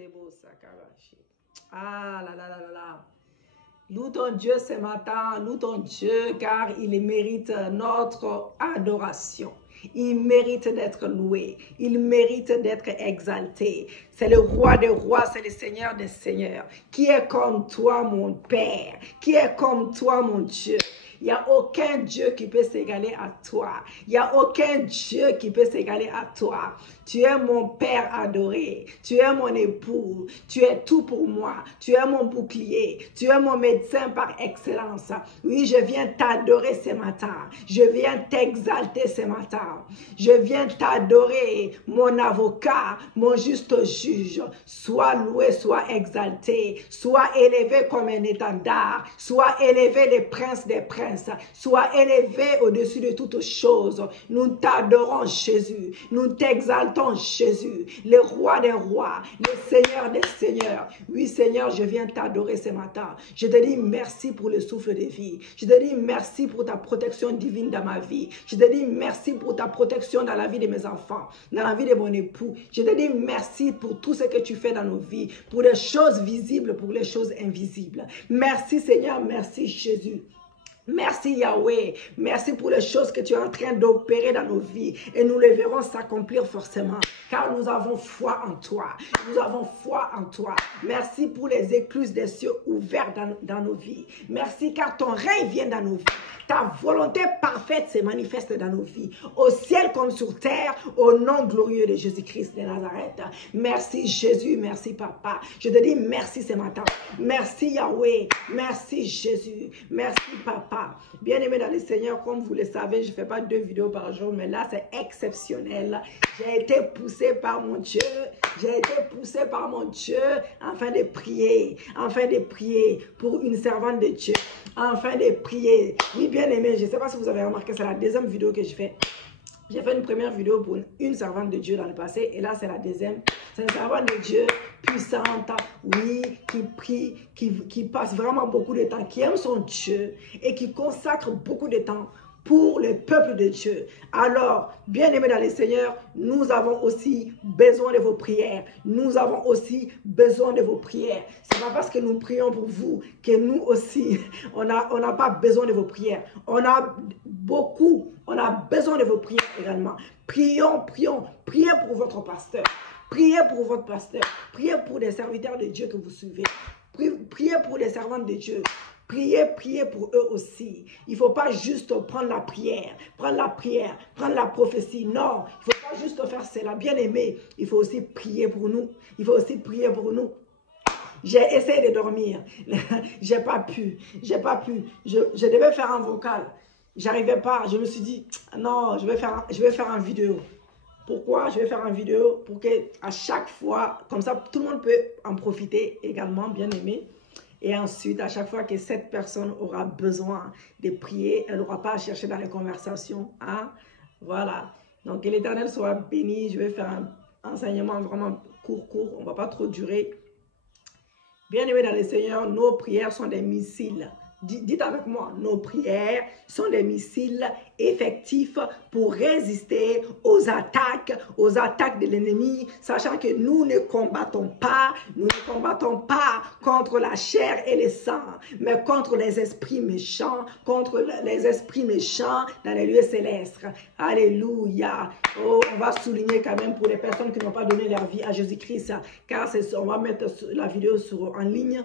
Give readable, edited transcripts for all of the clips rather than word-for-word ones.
c'est beau ça, Karachi. Ah là là là là là. Loue ton Dieu ce matin, loue ton Dieu car il mérite notre adoration. Il mérite d'être loué, il mérite d'être exalté. C'est le roi des rois, c'est le seigneur des seigneurs. Qui est comme toi, mon Père? Qui est comme toi, mon Dieu? Il n'y a aucun Dieu qui peut s'égaler à toi. Il n'y a aucun Dieu qui peut s'égaler à toi. Tu es mon Père adoré. Tu es mon époux. Tu es tout pour moi. Tu es mon bouclier. Tu es mon médecin par excellence. Oui, je viens t'adorer ce matin. Je viens t'exalter ce matin. Je viens t'adorer, mon avocat, mon juste juge. Sois loué, sois exalté. Sois élevé comme un étendard. Sois élevé les princes des princes. Sois élevé au-dessus de toutes choses. Nous t'adorons, Jésus. Nous t'exaltons, Jésus. Le roi des rois, le Seigneur des seigneurs. Oui, Seigneur, je viens t'adorer ce matin. Je te dis merci pour le souffle de vie. Je te dis merci pour ta protection divine dans ma vie. Je te dis merci pour ta protection dans la vie de mes enfants, dans la vie de mon époux. Je te dis merci pour tout ce que tu fais dans nos vies, pour les choses visibles, pour les choses invisibles. Merci, Seigneur. Merci, Jésus. Merci Yahweh, merci pour les choses que tu es en train d'opérer dans nos vies et nous les verrons s'accomplir forcément car nous avons foi en toi, nous avons foi en toi. Merci pour les écluses des cieux ouvertes dans nos vies. Merci car ton règne vient dans nos vies. Ta volonté parfaite se manifeste dans nos vies, au ciel comme sur terre, au nom glorieux de Jésus-Christ de Nazareth. Merci Jésus, merci Papa. Je te dis merci ce matin. Merci Yahweh, merci Jésus, merci Papa. Bien-aimé dans le Seigneur, comme vous le savez, je ne fais pas 2 vidéos par jour, mais là c'est exceptionnel. J'ai été poussé par mon Dieu, afin de prier pour une servante de Dieu, afin de prier. Oui, bien-aimé, je ne sais pas si vous avez remarqué, c'est la deuxième vidéo que je fais. J'ai fait une première vidéo pour une servante de Dieu dans le passé et là c'est la deuxième. C'est une servante de Dieu puissante, oui, qui prie, qui passe vraiment beaucoup de temps, qui aime son Dieu et qui consacre beaucoup de temps pour le peuple de Dieu. Alors, bien-aimés dans le Seigneur, nous avons aussi besoin de vos prières. Nous avons aussi besoin de vos prières. C'est pas parce que nous prions pour vous que nous aussi, on n'a pas besoin de vos prières. On a besoin de vos prières également. Prions, priez pour votre pasteur. Priez pour votre pasteur. Priez pour les serviteurs de Dieu que vous suivez. Priez pour les servantes de Dieu. Priez pour eux aussi. Il ne faut pas juste prendre la prière, prendre la prophétie. Non, il ne faut pas juste faire cela. Bien aimé, il faut aussi prier pour nous. J'ai essayé de dormir. J'ai pas pu. Je devais faire un vocal. J'arrivais pas. Je me suis dit, non, je vais faire une vidéo. Pourquoi je vais faire une vidéo? Pour que à chaque fois, comme ça, tout le monde peut en profiter également, bien aimé. Et ensuite, à chaque fois que cette personne aura besoin de prier, elle n'aura pas à chercher dans les conversations. Hein? Voilà. Donc, que l'Éternel soit béni. Je vais faire un enseignement vraiment court. On ne va pas trop durer. Bien-aimés dans le Seigneur, nos prières sont des missiles. Dites avec moi, nos prières sont des missiles effectifs pour résister aux attaques de l'ennemi, sachant que nous ne combattons pas contre la chair et le sang, mais contre les esprits méchants, dans les lieux célestes. Alléluia. Oh, on va souligner quand même pour les personnes qui n'ont pas donné leur vie à Jésus-Christ, car on va mettre la vidéo en ligne.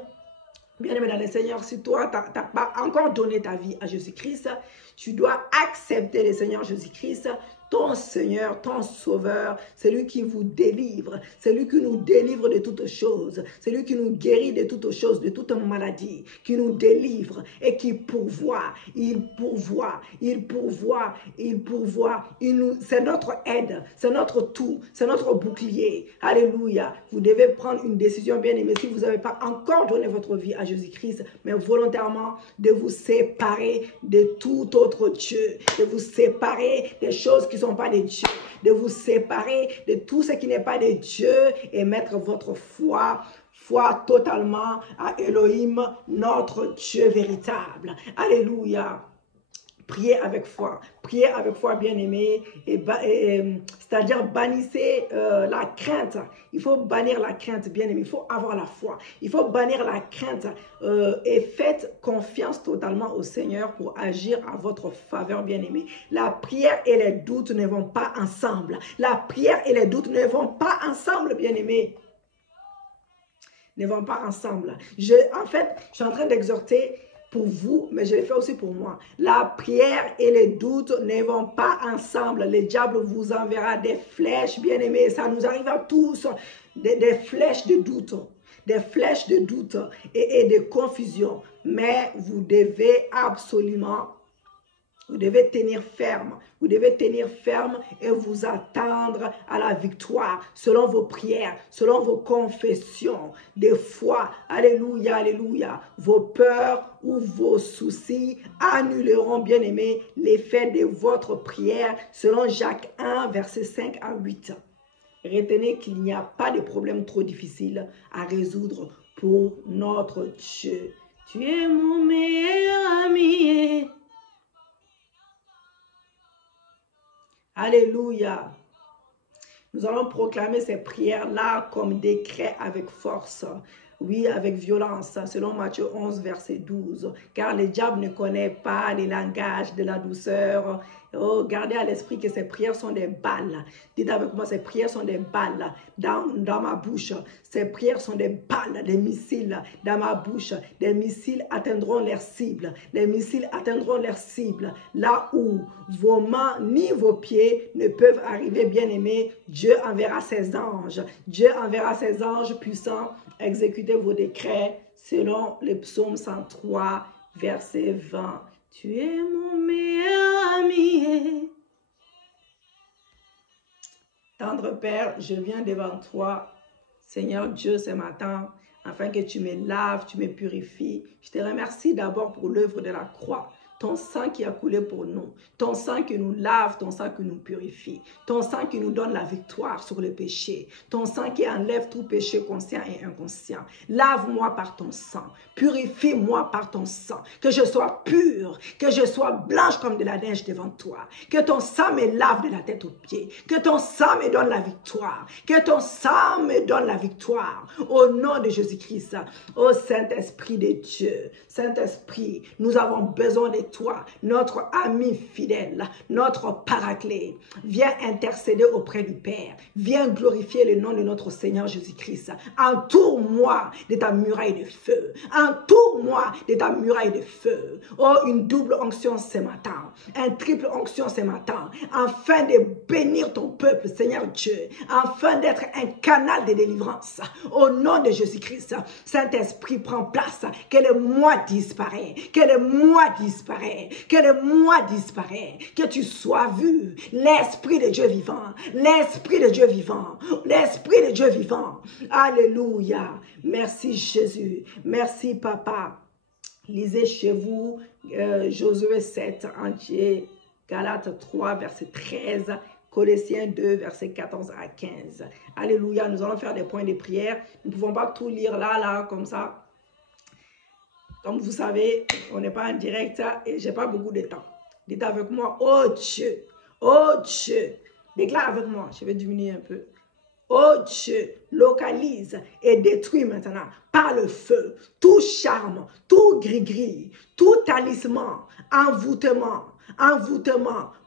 Bien-aimé dans le Seigneur, si toi, tu n'as pas encore donné ta vie à Jésus-Christ, tu dois accepter le Seigneur Jésus-Christ, ton Seigneur, ton Sauveur, celui qui vous délivre, celui qui nous délivre de toutes choses, celui qui nous guérit de toutes choses, de toute maladie, qui nous délivre et qui pourvoit, c'est notre aide, c'est notre tout, c'est notre bouclier. Alléluia. Vous devez prendre une décision, bien aimé, si vous n'avez pas encore donné votre vie à Jésus-Christ, mais volontairement de vous séparer de tout autre Dieu, de vous séparer des choses qui ne sont pas de Dieu, de vous séparer de tout ce qui n'est pas de Dieu et mettre votre foi totalement à Elohim, notre Dieu véritable. Alléluia. Priez avec foi, bien-aimés, c'est-à-dire bannissez la crainte. Il faut bannir la crainte, bien-aimés, il faut avoir la foi. Il faut bannir la crainte et faites confiance totalement au Seigneur pour agir à votre faveur, bien-aimés. La prière et les doutes ne vont pas ensemble. La prière et les doutes ne vont pas ensemble, bien-aimés. Ne vont pas ensemble. En fait, je suis en train d'exhorter pour vous, mais je l'ai fait aussi pour moi. La prière et les doutes ne vont pas ensemble. Le diable vous enverra des flèches, bien-aimés. Ça nous arrive à tous, des flèches de doute. Des flèches de doute et de confusion. Mais vous devez absolument, vous devez tenir ferme. Vous devez tenir ferme et vous attendre à la victoire selon vos prières, selon vos confessions de foi. Alléluia, alléluia. Vos peurs ou vos soucis annuleront, bien aimé, l'effet de votre prière selon Jacques 1, versets 5 à 8. Retenez qu'il n'y a pas de problème trop difficile à résoudre pour notre Dieu. Tu es mon meilleur ami. Alléluia. Nous allons proclamer ces prières-là comme décret avec force. Oui, avec violence, selon Matthieu 11, verset 12. Car le diable ne connaît pas les langages de la douceur. Oh, gardez à l'esprit que ces prières sont des balles. Dites avec moi, ces prières sont des balles dans ma bouche. Ces prières sont des balles, des missiles dans ma bouche. Des missiles atteindront leur cible. Les missiles atteindront leur cible. Là où vos mains ni vos pieds ne peuvent arriver, bien-aimés, Dieu enverra ses anges. Dieu enverra ses anges puissants. Exécutez vos décrets selon le psaume 103, verset 20. Tu es mon meilleur ami. Tendre Père, je viens devant toi, Seigneur Dieu, ce matin, afin que tu me laves, tu me purifies. Je te remercie d'abord pour l'œuvre de la croix. Ton sang qui a coulé pour nous, ton sang qui nous lave, ton sang qui nous purifie, ton sang qui nous donne la victoire sur le péché, ton sang qui enlève tout péché conscient et inconscient. Lave-moi par ton sang, purifie-moi par ton sang, que je sois pure, que je sois blanche comme de la neige devant toi, que ton sang me lave de la tête aux pieds, que ton sang me donne la victoire, que ton sang me donne la victoire, au nom de Jésus-Christ. Ô Saint-Esprit de Dieu, Saint-Esprit, nous avons besoin de toi, notre ami fidèle, notre paraclet. Viens intercéder auprès du Père. Viens glorifier le nom de notre Seigneur Jésus-Christ. Entoure-moi de ta muraille de feu. Entoure-moi de ta muraille de feu. Oh, une double onction ce matin. Un triple onction ce matin. Afin de bénir ton peuple, Seigneur Dieu. Afin d'être un canal de délivrance. Au nom de Jésus-Christ, Saint-Esprit, prend place. Que le moi disparaît. Que le moi disparaît. Que le moi disparaît. Que tu sois vu. L'Esprit de Dieu vivant. L'Esprit de Dieu vivant. L'Esprit de Dieu vivant. Alléluia. Merci Jésus. Merci Papa. Lisez chez vous Josué 7 entier. Galates 3 verset 13. Colossiens 2 verset 14 à 15. Alléluia. Nous allons faire des points de prière. Nous ne pouvons pas tout lire là, comme ça. Comme vous savez, on n'est pas en direct et je n'ai pas beaucoup de temps. Dites avec moi, oh Dieu, déclare avec moi, je vais diminuer un peu. Oh Dieu, localise et détruis maintenant par le feu tout charme, tout gris-gris, tout talisman, envoûtement,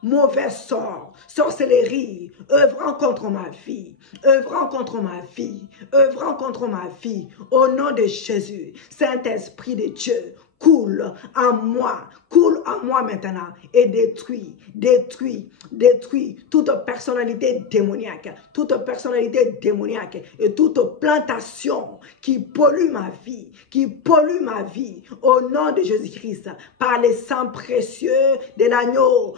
mauvais sort, sorcellerie, œuvrant contre ma vie, au nom de Jésus, Saint-Esprit de Dieu, coule en moi maintenant et détruis toute personnalité démoniaque et toute plantation qui pollue ma vie, au nom de Jésus-Christ, par les sangs précieux de l'agneau,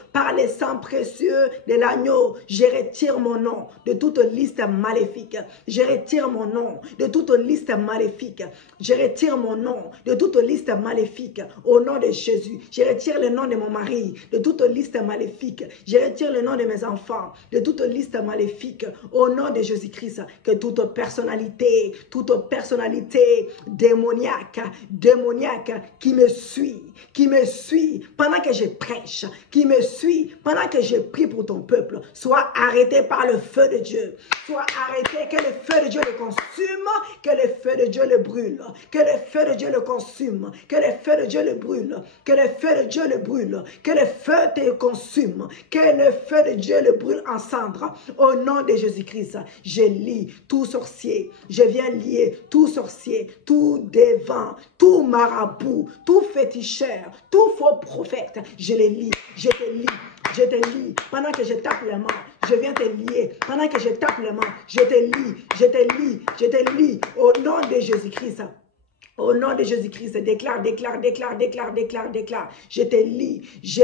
je retire mon nom de toute liste maléfique, au nom de Jésus, je Je retire le nom de mon mari de toute liste maléfique. Je retire le nom de mes enfants de toute liste maléfique. Au nom de Jésus-Christ, que toute personnalité démoniaque qui me suit pendant que je prêche, qui me suit pendant que je prie pour ton peuple, soit arrêté par le feu de Dieu. Soit arrêté, que le feu de Dieu le consume, que le feu de Dieu le brûle, que le feu de Dieu le consume, que le feu de Dieu le brûle, que le feu de Dieu le brûle, que le feu te consume, que le feu de Dieu le brûle en cendres. Au nom de Jésus-Christ, je lie tout sorcier, je viens lier tout sorcier, tout devin, tout marabout, tout féticheur, tout faux prophète. Je les lie, je te lie. Je te lis pendant que je tape les mains. Je viens te lier pendant que je tape les mains. Je te lis, je te lis, je te lis au nom de Jésus-Christ. Au nom de Jésus-Christ, déclare. Je te lis, je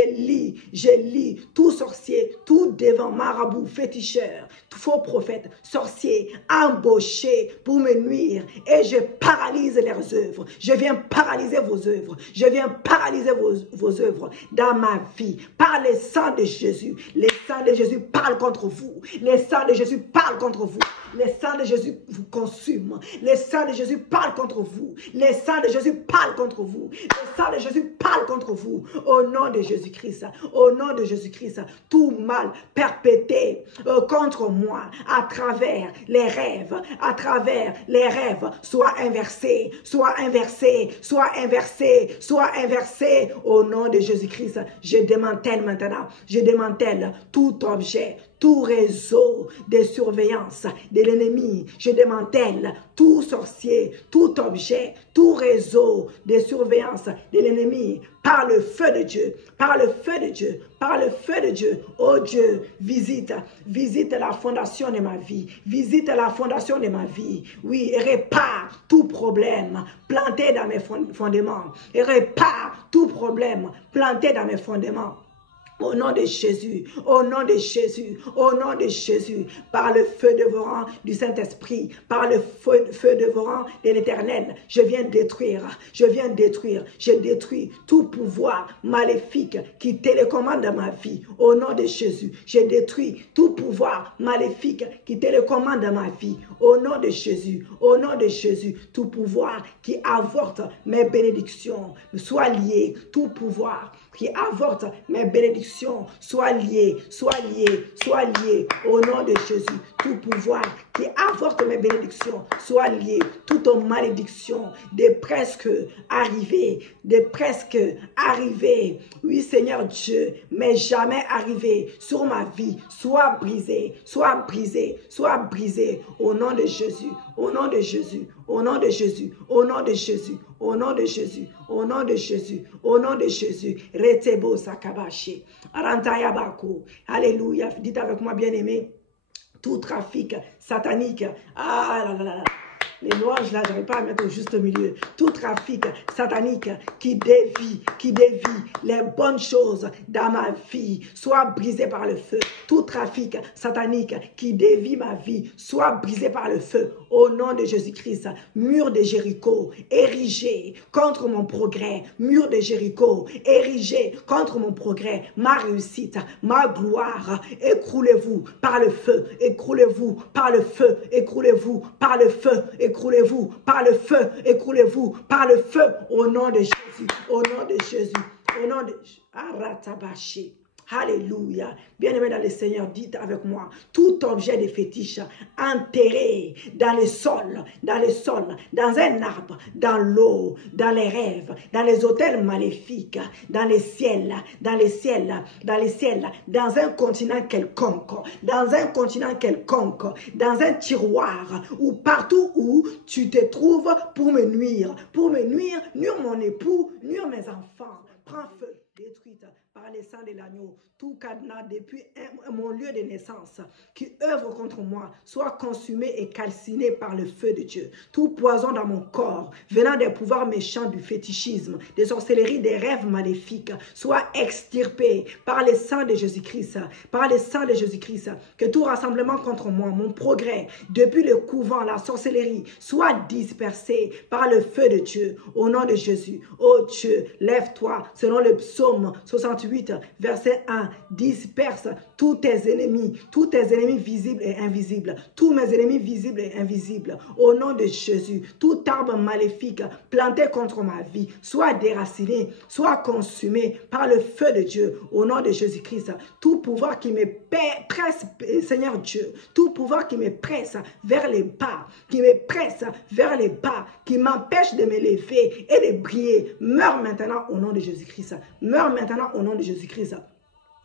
lis tout sorcier, tout devant, marabout, féticheur, tout faux prophète, sorcier, embauché pour me nuire. Et je paralyse leurs œuvres. Je viens paralyser vos œuvres. Je viens paralyser vos œuvres dans ma vie. Par le sang de Jésus. Le sang de Jésus parle contre vous. Le sang de Jésus parle contre vous. Le sang de Jésus vous consume. Le sang de Jésus parle contre vous. Le sang de Jésus parle contre vous. Le sang de Jésus parle contre vous. Au nom de Jésus-Christ. Au nom de Jésus-Christ. Tout mal perpétré contre moi à travers les rêves. À travers les rêves. Soit inversé. Soit inversé. Soit inversé. Soit inversé. Au nom de Jésus-Christ. Je démantèle maintenant. Je démantèle tout objet. Tout réseau de surveillance de l'ennemi, je démantèle tout sorcier, tout objet, tout réseau de surveillance de l'ennemi par le feu de Dieu, par le feu de Dieu, par le feu de Dieu. Oh Dieu, visite la fondation de ma vie, visite la fondation de ma vie. Oui, répare tout problème planté dans mes fondements, et répare tout problème planté dans mes fondements. Au nom de Jésus, au nom de Jésus, au nom de Jésus, par le feu dévorant du Saint-Esprit, par le feu dévorant de l'Éternel, je détruis tout pouvoir maléfique qui télécommande ma vie. Au nom de Jésus, je détruis tout pouvoir maléfique qui télécommande ma vie. Au nom de Jésus, tout pouvoir qui avorte mes bénédictions, soit lié, tout pouvoir qui avorte mes bénédictions, soit lié, au nom de Jésus. Tout pouvoir qui avorte mes bénédictions, soit lié. Toute malédiction de presque arrivé, oui Seigneur Dieu, mais jamais arrivé sur ma vie, soit brisé, au nom de Jésus, au nom de Jésus, au nom de Jésus, au nom de Jésus, au nom de Jésus, au nom de Jésus, au nom de Jésus. Retebo sakabashi. Arantayabaku. Alléluia. Dites avec moi, bien-aimé, tout trafic satanique. Ah là là là là. Les louanges là, je n'arrive pas à mettre au juste milieu. Tout trafic satanique qui dévie les bonnes choses dans ma vie, soit brisé par le feu. Tout trafic satanique qui dévie ma vie, soit brisé par le feu. Au nom de Jésus-Christ, mur de Jéricho, érigé contre mon progrès. Mur de Jéricho, érigé contre mon progrès, ma réussite, ma gloire. Écroulez-vous par le feu, écroulez-vous par le feu, écroulez-vous par le feu, écroulez-vous par le feu, écroulez-vous par le feu, au nom de Jésus, au nom de Jésus, au nom de Aratabashi. Alléluia. Bien-aimés dans le Seigneur, dites avec moi, tout objet de fétiche enterré dans le sol, dans un arbre, dans l'eau, dans les rêves, dans les hôtels maléfiques, dans les ciels, dans un continent quelconque, dans un tiroir, ou partout où tu te trouves pour me nuire, nuire mon époux, nuire mes enfants. Prends feu, détruite par le sang de l'agneau. tout cadenas depuis mon lieu de naissance qui œuvre contre moi soit consumé et calciné par le feu de Dieu. Tout poison dans mon corps venant des pouvoirs méchants du fétichisme, des sorcelleries, des rêves maléfiques soit extirpé par le sang de Jésus-Christ, par le sang de Jésus-Christ. Que tout rassemblement contre moi, mon progrès depuis le couvent, la sorcellerie soit dispersé par le feu de Dieu au nom de Jésus. Oh Dieu, lève-toi selon le psaume 68 verset 1. Disperse tous tes ennemis visibles et invisibles, tous mes ennemis visibles et invisibles, au nom de Jésus. Tout arbre maléfique planté contre ma vie, soit déraciné, soit consumé par le feu de Dieu, au nom de Jésus-Christ. Tout pouvoir qui me presse, Seigneur Dieu, tout pouvoir qui me presse vers les bas, qui me presse vers les bas, qui m'empêche de me lever et de briller, meurt maintenant au nom de Jésus-Christ. Meurt maintenant au nom de Jésus-Christ.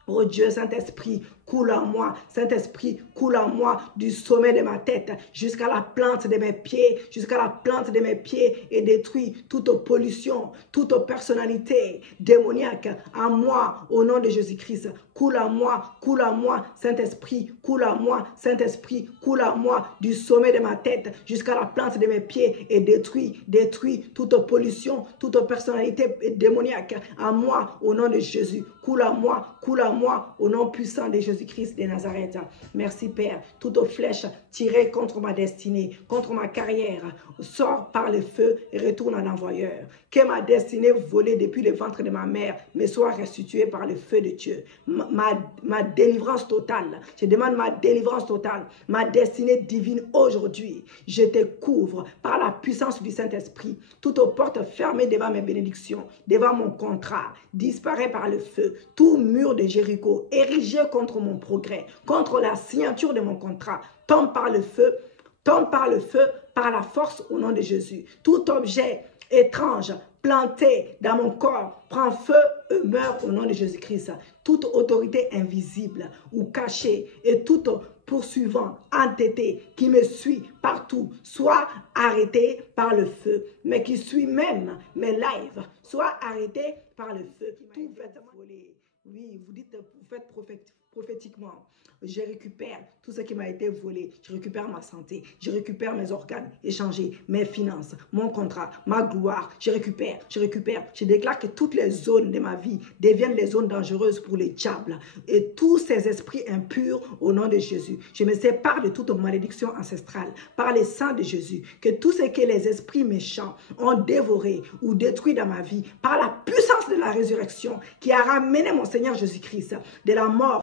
Oh Dieu, Saint-Esprit, coule en moi. Saint-Esprit, coule en moi du sommet de ma tête jusqu'à la plante de mes pieds, jusqu'à la plante de mes pieds et détruis toute pollution, toute personnalité démoniaque en moi au nom de Jésus-Christ. Coule en moi, Saint-Esprit, coule en moi, Saint-Esprit, coule en moi du sommet de ma tête jusqu'à la plante de mes pieds et détruis toute pollution, toute personnalité démoniaque en moi au nom de Jésus. Coule en moi au nom puissant de Jésus-Christ de Nazareth. Merci Père. Toute flèche tirée contre ma destinée, contre ma carrière, sort par le feu et retourne à l'envoyeur. Que ma destinée volée depuis le ventre de ma mère me soit restituée par le feu de Dieu. Ma délivrance totale. Je demande ma délivrance totale. Ma destinée divine aujourd'hui. Je te couvre par la puissance du Saint-Esprit. Toute porte fermée devant mes bénédictions, devant mon contrat, disparaît par le feu. Tout mur de Jéricho érigé contre mon progrès, contre la signature de mon contrat, tombe par le feu, par la force au nom de Jésus. Tout objet étrange planté dans mon corps prend feu et meurt au nom de Jésus-Christ. Toute autorité invisible ou cachée et toute poursuivant, entêté, qui me suit partout, soit arrêté par le feu, mais qui suit même mes lives, soit arrêté par le feu. Tout vêtement volé. Oui, vous dites, vous faites prophétiquement. Je récupère tout ce qui m'a été volé. Je récupère ma santé. Je récupère mes organes échangés, mes finances, mon contrat, ma gloire. Je récupère. Je déclare que toutes les zones de ma vie deviennent des zones dangereuses pour les diables. Et tous ces esprits impurs au nom de Jésus. Je me sépare de toute malédiction ancestrale par le sang de Jésus. Que tout ce que les esprits méchants ont dévoré ou détruit dans ma vie par la puissance de la résurrection qui a ramené mon Seigneur Jésus-Christ de la mort